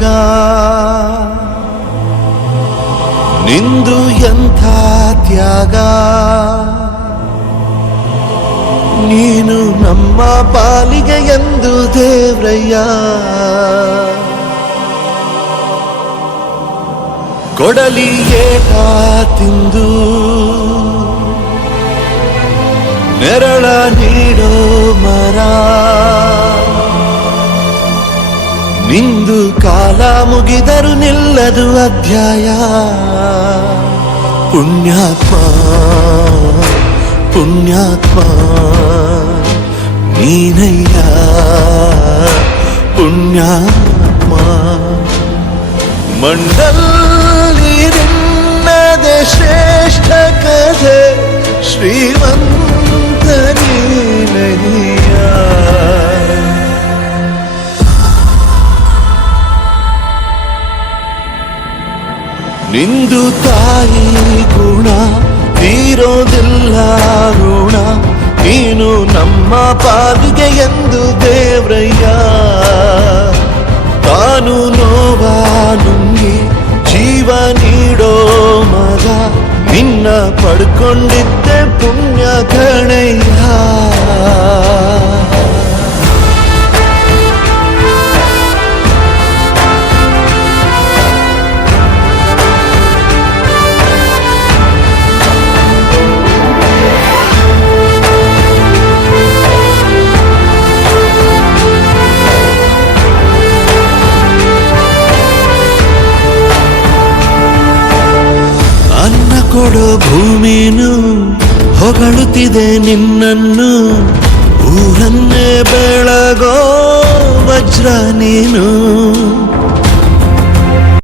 ತ್ಯಾಗ ನಿಂದು ಎಂಥ ತ್ಯಾಗ ನೀನು ನಮ್ಮ ಪಾಲಿಗೆ ಎಂದು ದೇವ್ರಯ್ಯ ಕೊಡಲಿ ಏಟ ತಿಂದು ನೆರಳ ನೀಡೋ ಮರ ನಿಂದು ಕಾಲ ಮುಗಿದರು ನಿಲ್ಲದು ಅಧ್ಯಾಯ ಪುಣ್ಯಾತ್ಮ ಪುಣ್ಯಾತ್ಮ ನೀನಯ್ಯ ಪುಣ್ಯಾತ್ಮ ಮಂಡಲಿ ನಿನ್ನದೆ ಶ್ರೇಷ್ಠ ಕಥೆ ಶ್ರೀಮಂತ ನೀನಯ್ಯ ನಿಂದು ತಾಯಿ ಗುಣ ತೀರೋದಿಲ್ಲ ಋಣ ನೀನು ನಮ್ಮ ಪಾಲಿಗೆ ಎಂದು ದೇವ್ರಯ್ಯ ತಾನು ನೋವ ನುಂಗಿ ಜೀವ ನೀಡೋ ಮಗ ನಿನ್ನ ಪಡ್ಕೊಂಡಿದ್ದೆ ಪುಣ್ಯ ಗಣಯ್ಯ ಕೊಡೋ ಭೂಮಿನು ಹೊಗಳುತ್ತಿದೆ ನಿನ್ನನ್ನು ಊರನ್ನೇ ಬೆಳಗೋ ವಜ್ರ ನೀನು